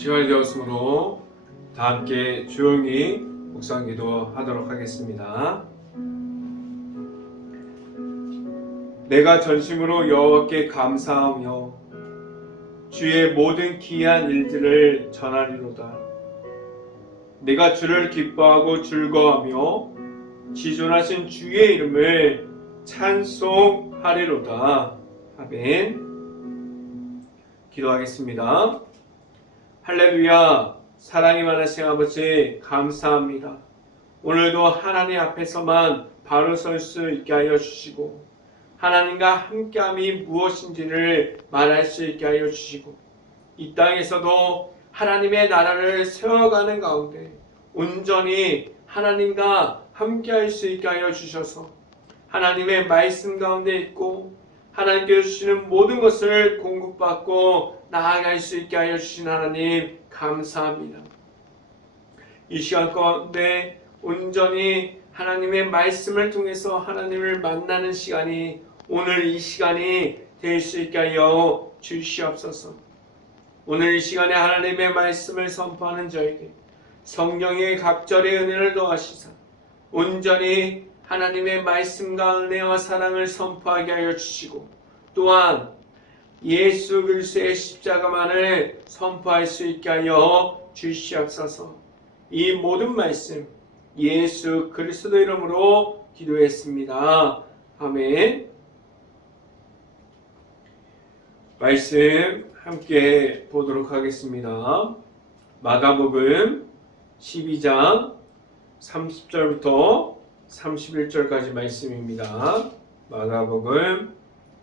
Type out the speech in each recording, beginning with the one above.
시간이 되었으므로 다 함께 조용히 묵상 기도하도록 하겠습니다. 내가 전심으로 여호와께 감사하며 주의 모든 기이한 일들을 전하리로다. 내가 주를 기뻐하고 즐거워하며 지존하신 주의 이름을 찬송하리로다. 아멘. 기도하겠습니다. 할렐루야. 사랑이 많으신 아버지 감사합니다. 오늘도 하나님 앞에서만 바로 설 수 있게 하여 주시고 하나님과 함께함이 무엇인지를 말할 수 있게 하여 주시고 이 땅에서도 하나님의 나라를 세워가는 가운데 온전히 하나님과 함께할 수 있게 하여 주셔서 하나님의 말씀 가운데 있고 하나님께서 주시는 모든 것을 공급받고 나아갈 수 있게 하여 주신 하나님 감사합니다. 이 시간 가운데 온전히 하나님의 말씀을 통해서 하나님을 만나는 시간이 오늘 이 시간이 될 수 있게 하여 주시옵소서. 오늘 이 시간에 하나님의 말씀을 선포하는 저에게 성령의 갑절의 은혜를 더하시사 온전히 하나님의 말씀과 은혜와 사랑을 선포하게 하여 주시고 또한 예수 그리스도의 십자가만을 선포할 수 있게 하여 주시옵소서. 이 모든 말씀 예수 그리스도 이름으로 기도했습니다. 아멘. 말씀 함께 보도록 하겠습니다. 마가복음 12장 30절부터 31절까지 말씀입니다. 마가복음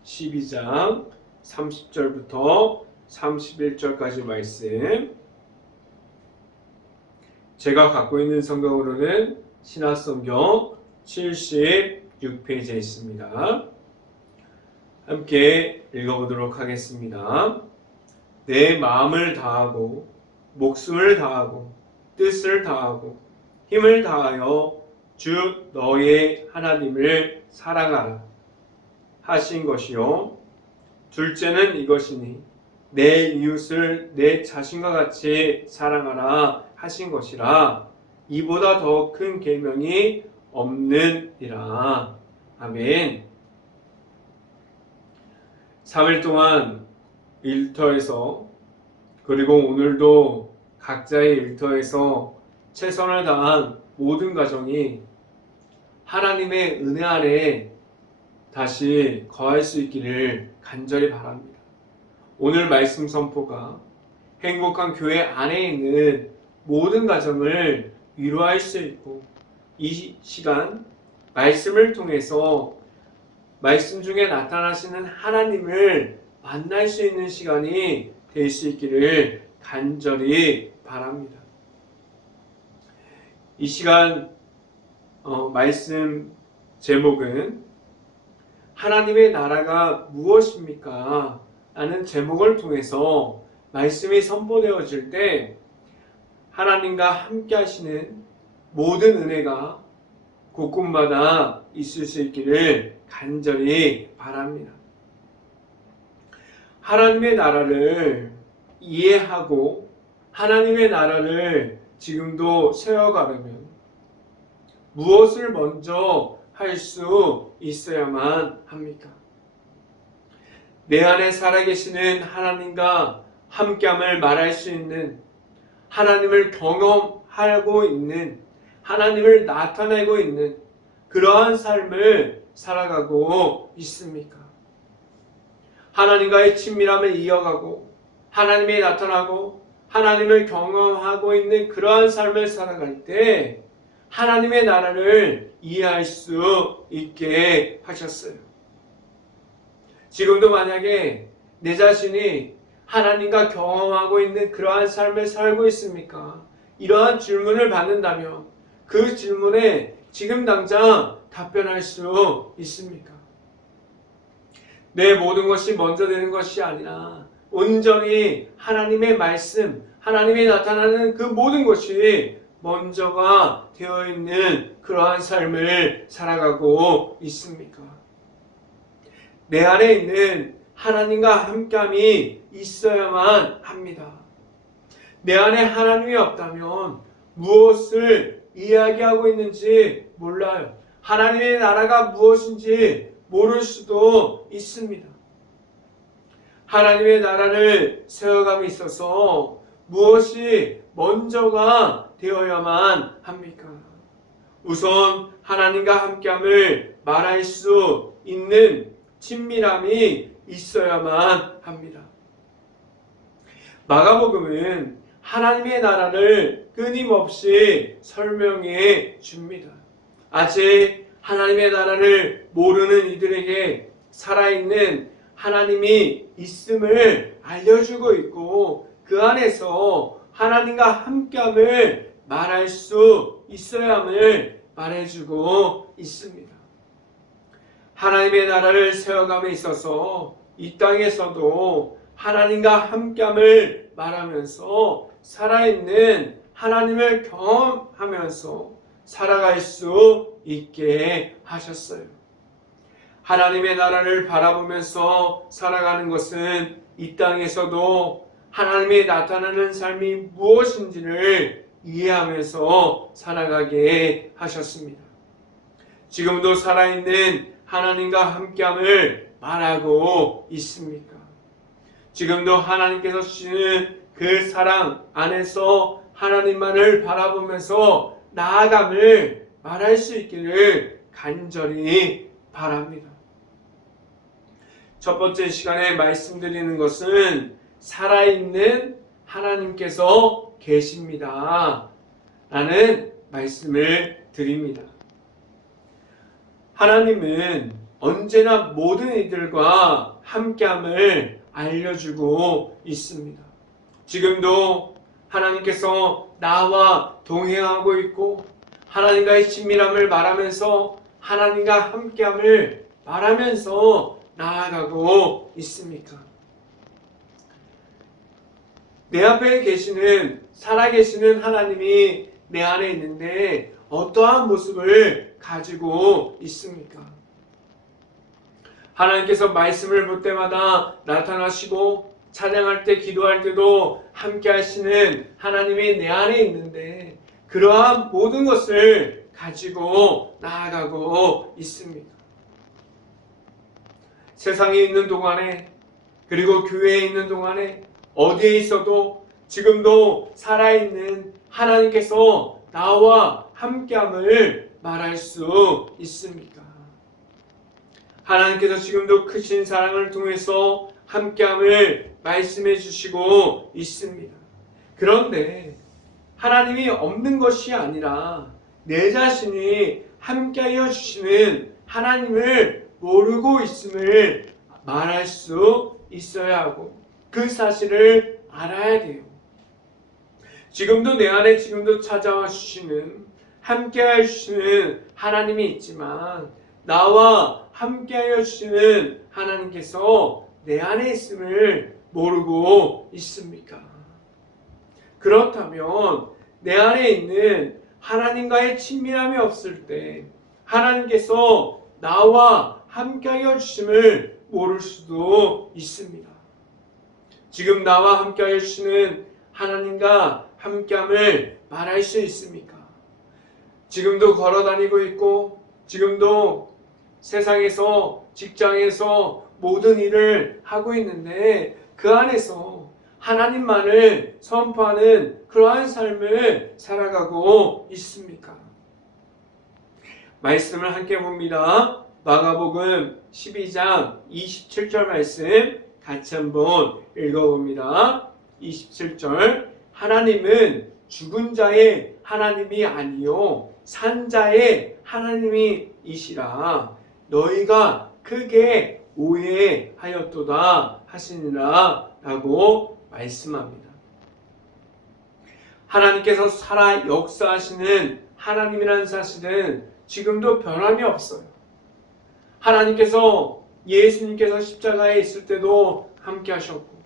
12장 30절부터 31절까지 말씀. 제가 갖고 있는 성경으로는 신약성경 76페이지에 있습니다. 함께 읽어보도록 하겠습니다. 내 마음을 다하고 목숨을 다하고 뜻을 다하고 힘을 다하여 주 너의 하나님을 사랑하라 하신 것이요. 둘째는 이것이니 내 이웃을 내 자신과 같이 사랑하라 하신 것이라. 이보다 더 큰 계명이 없느니라. 아멘. 3일 동안 일터에서 그리고 오늘도 각자의 일터에서 최선을 다한 모든 가정이 하나님의 은혜 아래 다시 거할 수 있기를 간절히 바랍니다. 오늘 말씀 선포가 행복한 교회 안에 있는 모든 가정을 위로할 수 있고 이 시간 말씀을 통해서 말씀 중에 나타나시는 하나님을 만날 수 있는 시간이 될 수 있기를 간절히 바랍니다. 이 시간 말씀 제목은 하나님의 나라가 무엇입니까? 라는 제목을 통해서 말씀이 선포되어질 때 하나님과 함께 하시는 모든 은혜가 곳곳마다 있을 수 있기를 간절히 바랍니다. 하나님의 나라를 이해하고 하나님의 나라를 지금도 세워가려면 무엇을 먼저 할 수 있어야만 합니까? 내 안에 살아계시는 하나님과 함께함을 말할 수 있는 하나님을 경험하고 있는 하나님을 나타내고 있는 그러한 삶을 살아가고 있습니까? 하나님과의 친밀함을 이어가고 하나님이 나타나고 하나님을 경험하고 있는 그러한 삶을 살아갈 때 하나님의 나라를 이해할 수 있게 하셨어요. 지금도 만약에 내 자신이 하나님과 경험하고 있는 그러한 삶을 살고 있습니까? 이러한 질문을 받는다면 그 질문에 지금 당장 답변할 수 있습니까? 내 모든 것이 먼저 되는 것이 아니라 온전히 하나님의 말씀, 하나님이 나타나는 그 모든 것이 먼저가 되어 있는 그러한 삶을 살아가고 있습니까? 내 안에 있는 하나님과 함께함이 있어야만 합니다. 내 안에 하나님이 없다면 무엇을 이야기하고 있는지 몰라요. 하나님의 나라가 무엇인지 모를 수도 있습니다. 하나님의 나라를 세워감에 있어서 무엇이 먼저가 되어야만 합니까? 우선 하나님과 함께함을 말할 수 있는 친밀함이 있어야만 합니다. 마가복음은 하나님의 나라를 끊임없이 설명해 줍니다. 아직 하나님의 나라를 모르는 이들에게 살아있는 하나님이 있음을 알려주고 있고 그 안에서 하나님과 함께함을 말할 수 있어야 함을 말해주고 있습니다. 하나님의 나라를 세워감에 있어서 이 땅에서도 하나님과 함께함을 말하면서 살아있는 하나님을 경험하면서 살아갈 수 있게 하셨어요. 하나님의 나라를 바라보면서 살아가는 것은 이 땅에서도 하나님이 나타나는 삶이 무엇인지를 이해하면서 살아가게 하셨습니다. 지금도 살아있는 하나님과 함께함을 말하고 있습니까? 지금도 하나님께서 주시는 그 사랑 안에서 하나님만을 바라보면서 나아감을 말할 수 있기를 간절히 바랍니다. 첫 번째 시간에 말씀드리는 것은 살아있는 하나님께서 계십니다. 라는 말씀을 드립니다. 하나님은 언제나 모든 이들과 함께함을 알려주고 있습니다. 지금도 하나님께서 나와 동행하고 있고 하나님과의 친밀함을 말하면서 하나님과 함께함을 말하면서 나아가고 있습니까? 내 앞에 계시는 살아계시는 하나님이 내 안에 있는데 어떠한 모습을 가지고 있습니까? 하나님께서 말씀을 볼 때마다 나타나시고 찬양할 때 기도할 때도 함께 하시는 하나님이 내 안에 있는데 그러한 모든 것을 가지고 나아가고 있습니다. 세상에 있는 동안에 그리고 교회에 있는 동안에 어디에 있어도 지금도 살아있는 하나님께서 나와 함께함을 말할 수 있습니까? 하나님께서 지금도 크신 사랑을 통해서 함께함을 말씀해 주시고 있습니다. 그런데 하나님이 없는 것이 아니라 내 자신이 함께하여 주시는 하나님을 모르고 있음을 말할 수 있어야 하고 그 사실을 알아야 돼요. 지금도 내 안에 지금도 찾아와 주시는 함께하여 주시는 하나님이 있지만 나와 함께하여 주시는 하나님께서 내 안에 있음을 모르고 있습니까? 그렇다면 내 안에 있는 하나님과의 친밀함이 없을 때 하나님께서 나와 함께하여 주심을 모를 수도 있습니다. 지금 나와 함께하여 주시는 하나님과 함께함을 말할 수 있습니까? 지금도 걸어다니고 있고 지금도 세상에서 직장에서 모든 일을 하고 있는데 그 안에서 하나님만을 선포하는 그러한 삶을 살아가고 있습니까? 말씀을 함께 봅니다. 마가복음 12장 27절 말씀 같이 한번 읽어봅니다. 27절 하나님은 죽은 자의 하나님이 아니요 산 자의 하나님이시라 너희가 크게 오해하였도다 하시니라 라고 말씀합니다. 하나님께서 살아 역사하시는 하나님이라는 사실은 지금도 변함이 없어요. 하나님께서 예수님께서 십자가에 있을 때도 함께 하셨고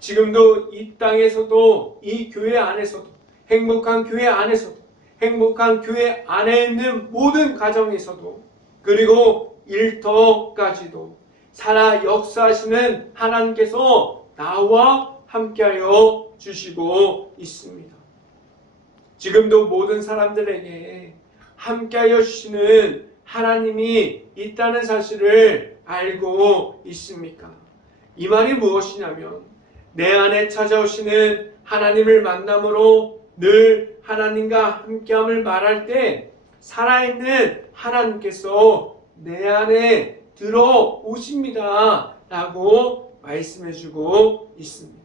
지금도 이 땅에서도 이 교회 안에서도 행복한 교회 안에서도 행복한 교회 안에 있는 모든 가정에서도 그리고 일터까지도 살아 역사하시는 하나님께서 나와 함께하여 주시고 있습니다. 지금도 모든 사람들에게 함께하여 주시는 하나님이 있다는 사실을 알고 있습니까? 이 말이 무엇이냐면 내 안에 찾아오시는 하나님을 만남으로 늘 하나님과 함께함을 말할 때 살아있는 하나님께서 내 안에 들어오십니다 라고 말씀해주고 있습니다.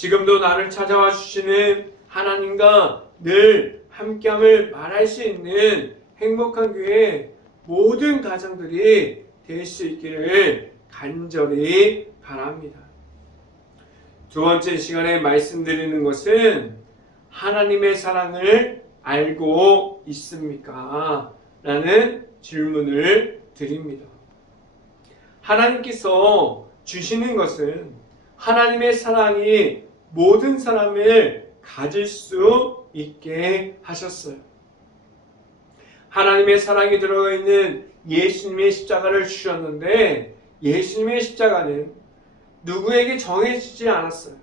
지금도 나를 찾아와 주시는 하나님과 늘 함께함을 말할 수 있는 행복한 교회 모든 가정들이 될 수 있기를 간절히 바랍니다. 두 번째 시간에 말씀드리는 것은 하나님의 사랑을 알고 있습니까? 라는 질문을 드립니다. 하나님께서 주시는 것은 하나님의 사랑이 모든 사람을 가질 수 있게 하셨어요. 하나님의 사랑이 들어가 있는 예수님의 십자가를 주셨는데 예수님의 십자가는 누구에게 정해지지 않았어요.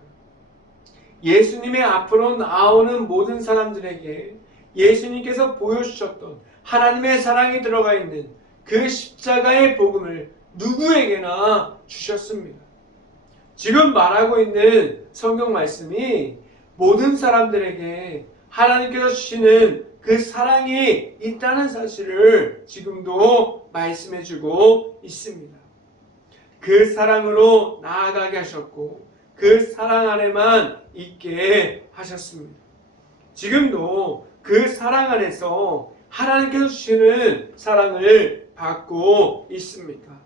예수님의 앞으로 나오는 모든 사람들에게 예수님께서 보여주셨던 하나님의 사랑이 들어가 있는 그 십자가의 복음을 누구에게나 주셨습니다. 지금 말하고 있는 성경 말씀이 모든 사람들에게 하나님께서 주시는 그 사랑이 있다는 사실을 지금도 말씀해주고 있습니다. 그 사랑으로 나아가게 하셨고 그 사랑 안에만 있게 하셨습니다. 지금도 그 사랑 안에서 하나님께서 주시는 사랑을 받고 있습니까?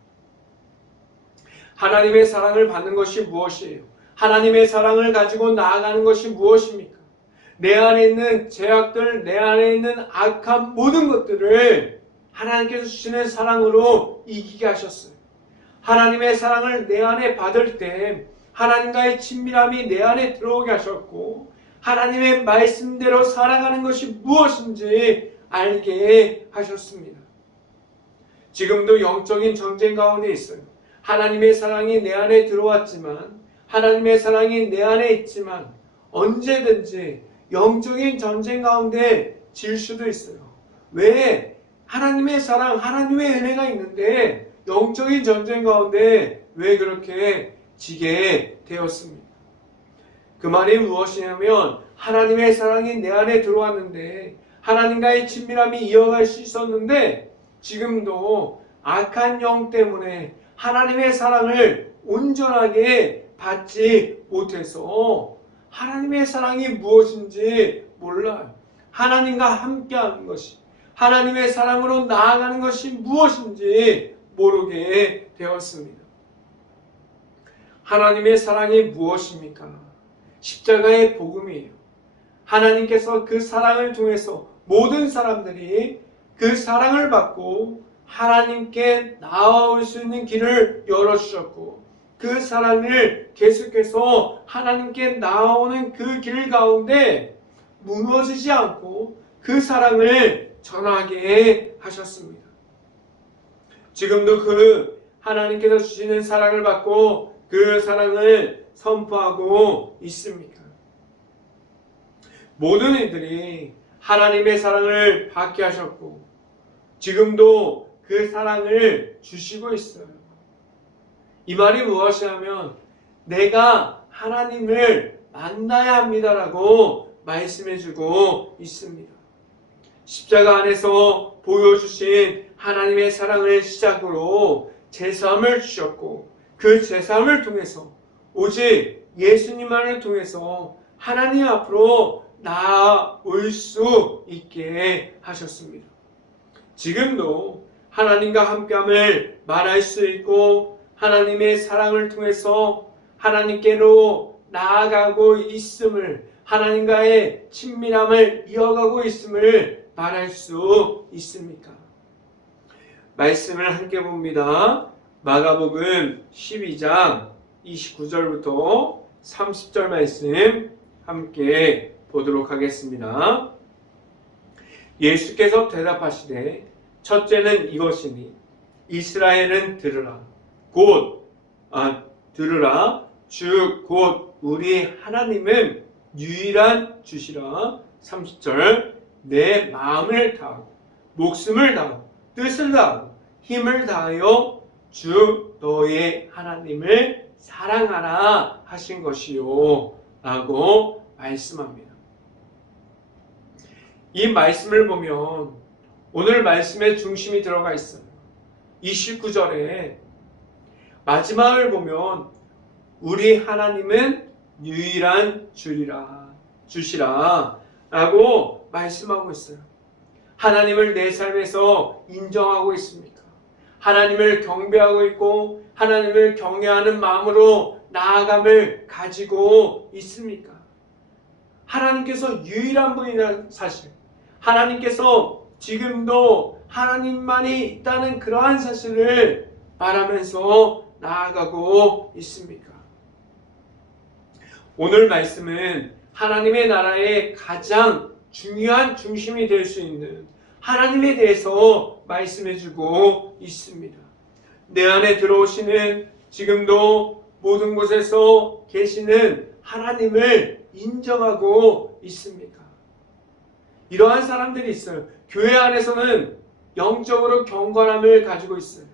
하나님의 사랑을 받는 것이 무엇이에요? 하나님의 사랑을 가지고 나아가는 것이 무엇입니까? 내 안에 있는 죄악들, 내 안에 있는 악한 모든 것들을 하나님께서 주시는 사랑으로 이기게 하셨어요. 하나님의 사랑을 내 안에 받을 때 하나님과의 친밀함이 내 안에 들어오게 하셨고 하나님의 말씀대로 살아가는 것이 무엇인지 알게 하셨습니다. 지금도 영적인 전쟁 가운데 있어요. 하나님의 사랑이 내 안에 들어왔지만 하나님의 사랑이 내 안에 있지만 언제든지 영적인 전쟁 가운데 질 수도 있어요. 왜? 하나님의 사랑, 하나님의 은혜가 있는데 영적인 전쟁 가운데 왜 그렇게 지게 되었습니까? 그 말이 무엇이냐면 하나님의 사랑이 내 안에 들어왔는데 하나님과의 친밀함이 이어갈 수 있었는데 지금도 악한 영 때문에 하나님의 사랑을 온전하게 받지 못해서 하나님의 사랑이 무엇인지 몰라요. 하나님과 함께하는 것이, 하나님의 사랑으로 나아가는 것이 무엇인지 모르게 되었습니다. 하나님의 사랑이 무엇입니까? 십자가의 복음이에요. 하나님께서 그 사랑을 통해서 모든 사람들이 그 사랑을 받고 하나님께 나아올 수 있는 길을 열어주셨고 그 사랑을 계속해서 하나님께 나아오는 그 길 가운데 무너지지 않고 그 사랑을 전하게 하셨습니다. 지금도 그 하나님께서 주시는 사랑을 받고 그 사랑을 선포하고 있습니까? 모든 이들이 하나님의 사랑을 받게 하셨고 지금도 그 사랑을 주시고 있어요. 이 말이 무엇이냐면 내가 하나님을 만나야 합니다라고 말씀해주고 있습니다. 십자가 안에서 보여주신 하나님의 사랑을 시작으로 제사함을 주셨고 그 제사함을 통해서 오직 예수님만을 통해서 하나님 앞으로 나아올 수 있게 하셨습니다. 지금도 하나님과 함께함을 말할 수 있고 하나님의 사랑을 통해서 하나님께로 나아가고 있음을, 하나님과의 친밀함을 이어가고 있음을 말할 수 있습니까? 말씀을 함께 봅니다. 마가복음 12장 29절부터 30절 말씀 함께 보도록 하겠습니다. 예수께서 대답하시되 첫째는 이것이니 이스라엘은 들으라. 들으라. 주 곧 우리 하나님은 유일한 주시라. 30절 내 마음을 다하고 목숨을 다하고 뜻을 다하고 힘을 다하여 주 너의 하나님을 사랑하라 하신 것이요 라고 말씀합니다. 이 말씀을 보면 오늘 말씀의 중심이 들어가 있어요. 29절에 마지막을 보면 우리 하나님은 유일한 주시라 라고 말씀하고 있어요. 하나님을 내 삶에서 인정하고 있습니까? 하나님을 경배하고 있고 하나님을 경외하는 마음으로 나아감을 가지고 있습니까? 하나님께서 유일한 분이라는 사실, 하나님께서 지금도 하나님만이 있다는 그러한 사실을 말하면서 나아가고 있습니까? 오늘 말씀은 하나님의 나라의 가장 중요한 중심이 될 수 있는 하나님에 대해서 말씀해주고 있습니다. 내 안에 들어오시는 지금도 모든 곳에서 계시는 하나님을 인정하고 있습니까? 이러한 사람들이 있어요. 교회 안에서는 영적으로 경건함을 가지고 있어요.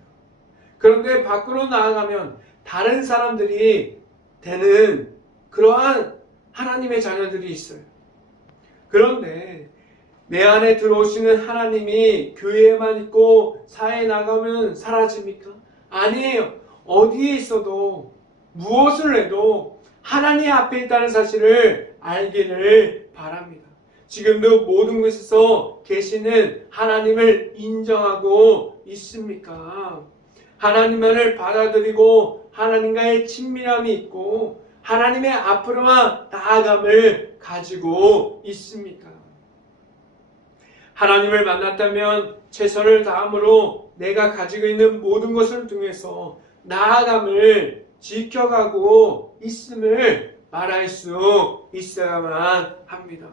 그런데 밖으로 나아가면 다른 사람들이 되는 그러한 하나님의 자녀들이 있어요. 그런데 내 안에 들어오시는 하나님이 교회에만 있고 사회에 나가면 사라집니까? 아니에요. 어디에 있어도 무엇을 해도 하나님 앞에 있다는 사실을 알기를 바랍니다. 지금도 모든 곳에서 계시는 하나님을 인정하고 있습니까? 하나님만을 받아들이고 하나님과의 친밀함이 있고 하나님의 앞으로만 나아감을 가지고 있습니까? 하나님을 만났다면 최선을 다함으로 내가 가지고 있는 모든 것을 통해서 나아감을 지켜가고 있음을 말할 수 있어야만 합니다.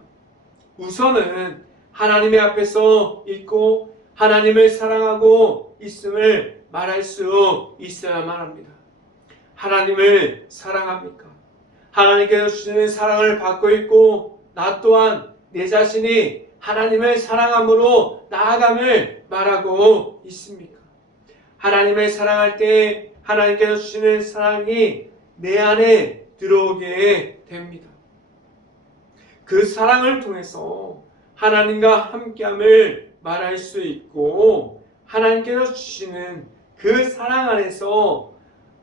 우선은 하나님의 앞에서 있고 하나님을 사랑하고 있음을 말할 수 있어야만 합니다. 하나님을 사랑합니까? 하나님께서 주시는 사랑을 받고 있고 나 또한 내 자신이 하나님을 사랑함으로 나아감을 말하고 있습니까? 하나님을 사랑할 때 하나님께서 주시는 사랑이 내 안에 들어오게 됩니다. 그 사랑을 통해서 하나님과 함께함을 말할 수 있고 하나님께서 주시는 그 사랑 안에서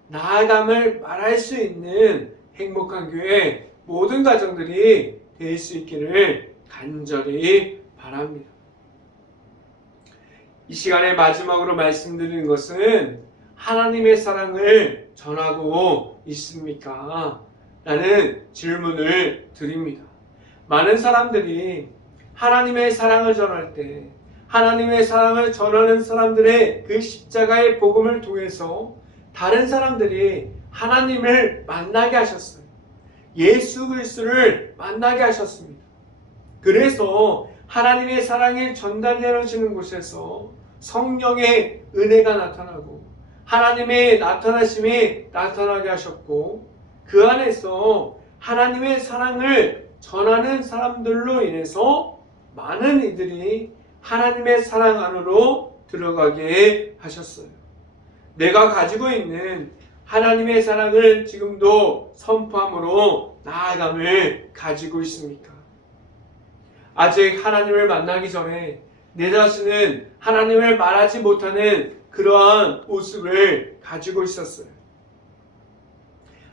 나아감을 말할 수 있는 행복한 교회 모든 가정들이 될 수 있기를 간절히 바랍니다. 이 시간에 마지막으로 말씀드리는 것은 하나님의 사랑을 전하고 있습니까? 라는 질문을 드립니다. 많은 사람들이 하나님의 사랑을 전할 때 하나님의 사랑을 전하는 사람들의 그 십자가의 복음을 통해서 다른 사람들이 하나님을 만나게 하셨어요. 예수 그리스도를 만나게 하셨습니다. 그래서 하나님의 사랑이 전달되어지는 곳에서 성령의 은혜가 나타나고 하나님의 나타나심이 나타나게 하셨고 그 안에서 하나님의 사랑을 전하는 사람들로 인해서 많은 이들이 하나님의 사랑 안으로 들어가게 하셨어요. 내가 가지고 있는 하나님의 사랑을 지금도 선포함으로 나아감을 가지고 있습니까? 아직 하나님을 만나기 전에 내 자신은 하나님을 말하지 못하는 그러한 모습을 가지고 있었어요.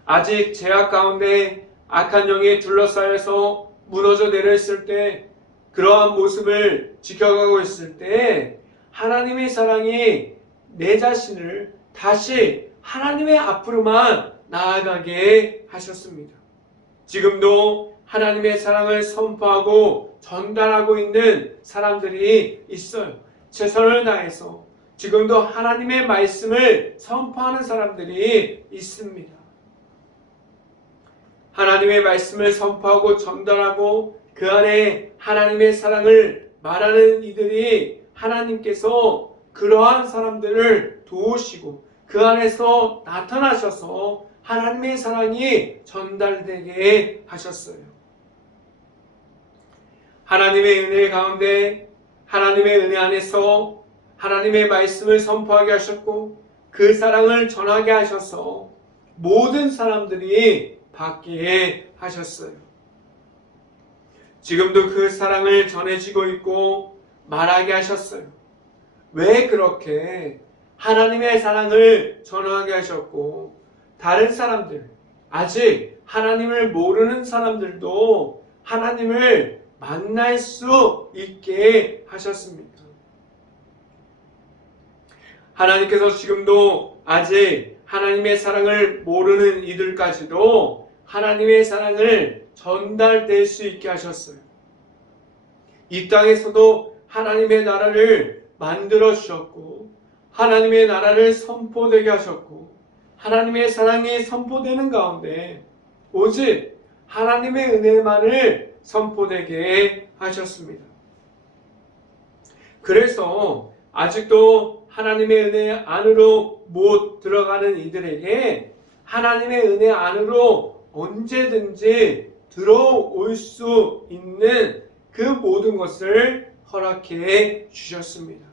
아직 죄악 가운데 악한 영에 둘러싸여서 무너져 내려있을 때 그러한 모습을 지켜가고 있을 때 하나님의 사랑이 내 자신을 다시 하나님의 앞으로만 나아가게 하셨습니다. 지금도 하나님의 사랑을 선포하고 전달하고 있는 사람들이 있어요. 최선을 다해서 지금도 하나님의 말씀을 선포하는 사람들이 있습니다. 하나님의 말씀을 선포하고 전달하고 그 안에 하나님의 사랑을 말하는 이들이 하나님께서 그러한 사람들을 도우시고 그 안에서 나타나셔서 하나님의 사랑이 전달되게 하셨어요. 하나님의 은혜 가운데 하나님의 은혜 안에서 하나님의 말씀을 선포하게 하셨고 그 사랑을 전하게 하셔서 모든 사람들이 받게 하셨어요. 지금도 그 사랑을 전해지고 있고 말하게 하셨어요. 왜 그렇게 하나님의 사랑을 전하게 하셨고 다른 사람들, 아직 하나님을 모르는 사람들도 하나님을 만날 수 있게 하셨습니까? 하나님께서 지금도 아직 하나님의 사랑을 모르는 이들까지도 하나님의 사랑을 전달될 수 있게 하셨어요. 이 땅에서도 하나님의 나라를 만들어 주셨고 하나님의 나라를 선포되게 하셨고 하나님의 사랑이 선포되는 가운데 오직 하나님의 은혜만을 선포되게 하셨습니다. 그래서 아직도 하나님의 은혜 안으로 못 들어가는 이들에게 하나님의 은혜 안으로 언제든지 들어올 수 있는 그 모든 것을 허락해 주셨습니다.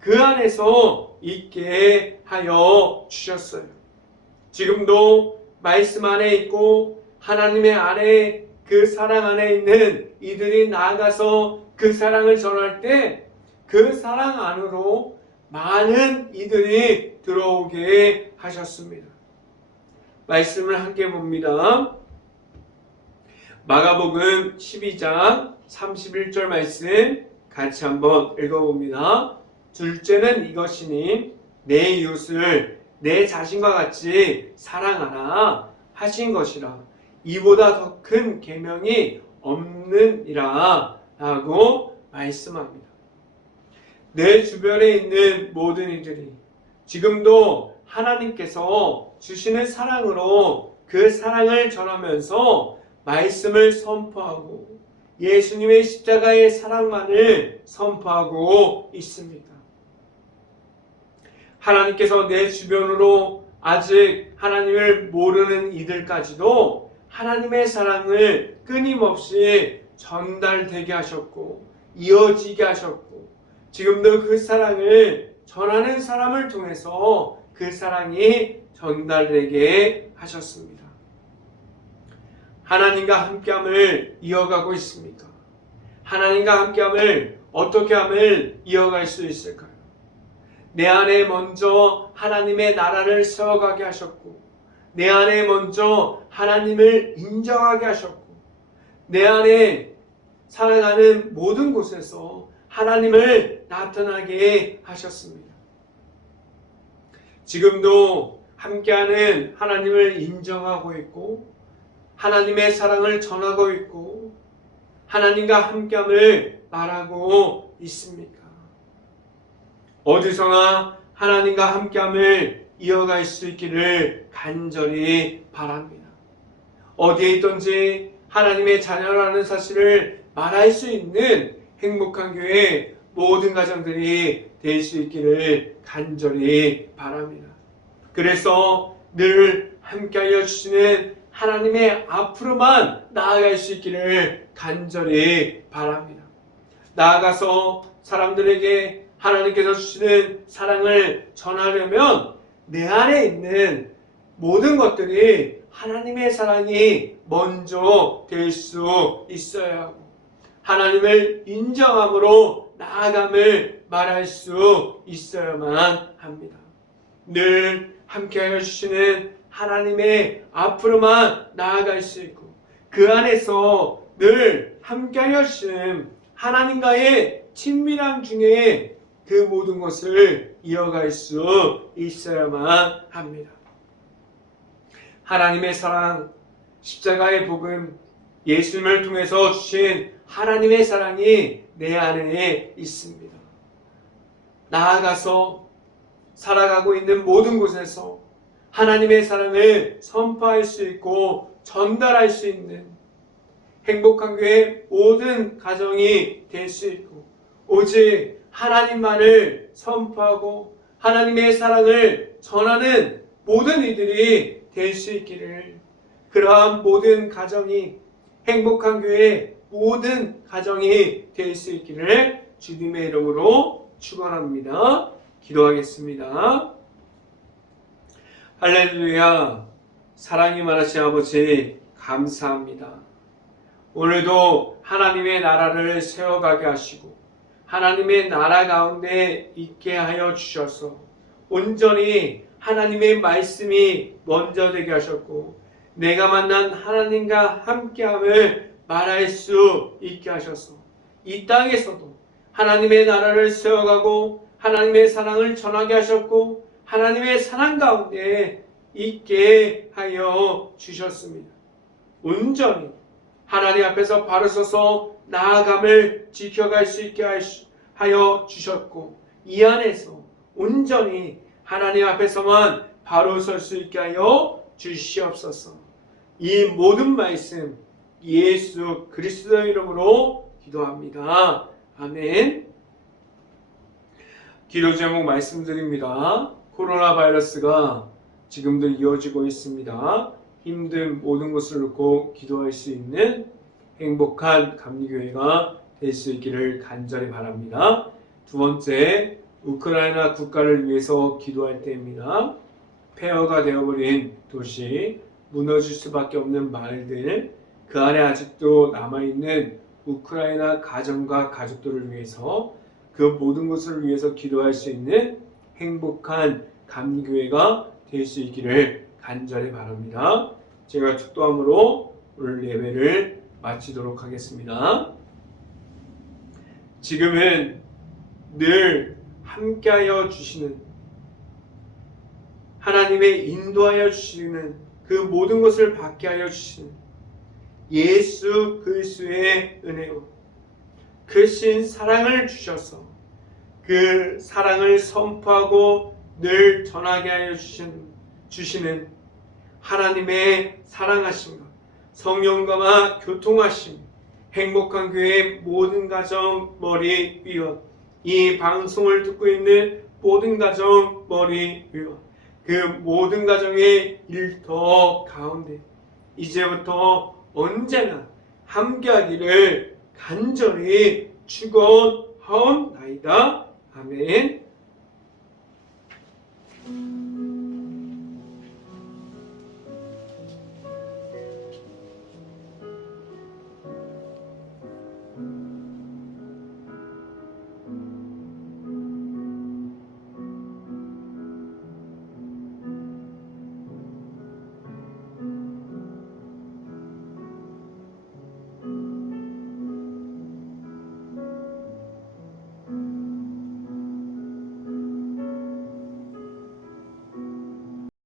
그 안에서 있게 하여 주셨어요. 지금도 말씀 안에 있고 하나님의 안에 그 사랑 안에 있는 이들이 나아가서 그 사랑을 전할 때 그 사랑 안으로 많은 이들이 들어오게 하셨습니다. 말씀을 함께 봅니다. 마가복음 12장 31절 말씀 같이 한번 읽어봅니다. 둘째는 이것이니 내 이웃을 내 자신과 같이 사랑하라 하신 것이라. 이보다 더 큰 계명이 없느니라 라고 말씀합니다. 내 주변에 있는 모든 이들이 지금도 하나님께서 주시는 사랑으로 그 사랑을 전하면서 말씀을 선포하고 예수님의 십자가의 사랑만을 선포하고 있습니다. 하나님께서 내 주변으로 아직 하나님을 모르는 이들까지도 하나님의 사랑을 끊임없이 전달되게 하셨고 이어지게 하셨고 지금도 그 사랑을 전하는 사람을 통해서 그 사랑이 전달되게 하셨습니다. 하나님과 함께함을 이어가고 있습니까? 하나님과 함께함을 어떻게 하면 이어갈 수 있을까요? 내 안에 먼저 하나님의 나라를 세워가게 하셨고 내 안에 먼저 하나님을 인정하게 하셨고 내 안에 살아가는 모든 곳에서 하나님을 나타나게 하셨습니다. 지금도 함께하는 하나님을 인정하고 있고 하나님의 사랑을 전하고 있고 하나님과 함께함을 말하고 있습니까? 어디서나 하나님과 함께함을 이어갈 수 있기를 간절히 바랍니다. 어디에 있든지 하나님의 자녀라는 사실을 말할 수 있는 행복한 교회 모든 가정들이 될 수 있기를 간절히 바랍니다. 그래서 늘 함께하여 주시는 하나님의 앞으로만 나아갈 수 있기를 간절히 바랍니다. 나아가서 사람들에게 하나님께서 주시는 사랑을 전하려면 내 안에 있는 모든 것들이 하나님의 사랑이 먼저 될 수 있어야 하고 하나님을 인정함으로 나아감을 말할 수 있어야만 합니다. 늘 함께하여 주시는 하나님의 앞으로만 나아갈 수 있고 그 안에서 늘 함께하여 주시는 하나님과의 친밀함 중에 그 모든 것을 이어갈 수 있어야만 합니다. 하나님의 사랑, 십자가의 복음, 예수님을 통해서 주신 하나님의 사랑이 내 안에 있습니다. 나아가서 살아가고 있는 모든 곳에서 하나님의 사랑을 선포할 수 있고 전달할 수 있는 행복한 교회 모든 가정이 될 수 있고 오직 하나님만을 선포하고 하나님의 사랑을 전하는 모든 이들이 될 수 있기를, 그러한 모든 가정이 행복한 교회 모든 가정이 될 수 있기를 주님의 이름으로 축원합니다. 기도하겠습니다. 할렐루야. 사랑이 많으신 아버지 감사합니다. 오늘도 하나님의 나라를 세워가게 하시고 하나님의 나라 가운데 있게 하여 주셔서 온전히 하나님의 말씀이 먼저 되게 하셨고 내가 만난 하나님과 함께함을 말할 수 있게 하셔서 이 땅에서도 하나님의 나라를 세워가고 하나님의 사랑을 전하게 하셨고 하나님의 사랑 가운데 있게 하여 주셨습니다. 온전히 하나님 앞에서 바로 서서 나아감을 지켜갈 수 있게 하여 주셨고 이 안에서 온전히 하나님 앞에서만 바로 설 수 있게 하여 주시옵소서. 이 모든 말씀 예수 그리스도의 이름으로 기도합니다. 아멘. 기도 제목 말씀드립니다. 코로나 바이러스가 지금도 이어지고 있습니다. 힘든 모든 것을 놓고 기도할 수 있는 행복한 감리교회가 될 수 있기를 간절히 바랍니다. 두 번째, 우크라이나 국가를 위해서 기도할 때입니다. 폐허가 되어버린 도시, 무너질 수밖에 없는 마을들, 그 안에 아직도 남아있는 우크라이나 가정과 가족들을 위해서 그 모든 것을 위해서 기도할 수 있는 행복한 감리교회가 될 수 있기를 간절히 바랍니다. 제가 축도함으로 오늘 예배를 마치도록 하겠습니다. 지금은 늘 함께하여 주시는 하나님의 인도하여 주시는 그 모든 것을 받게 하여 주시는 예수 그리스도의 은혜요 크신 사랑을 주셔서 그 사랑을 선포하고 늘 전하게 하여 주시는 하나님의 사랑하심과 성령과 교통하심 행복한 교회 모든 가정 머리 위와 이 방송을 듣고 있는 모든 가정 머리 위와 그 모든 가정의 일터 가운데 이제부터 언제나 함께하기를 간절히 축원하옵나이다. 아멘.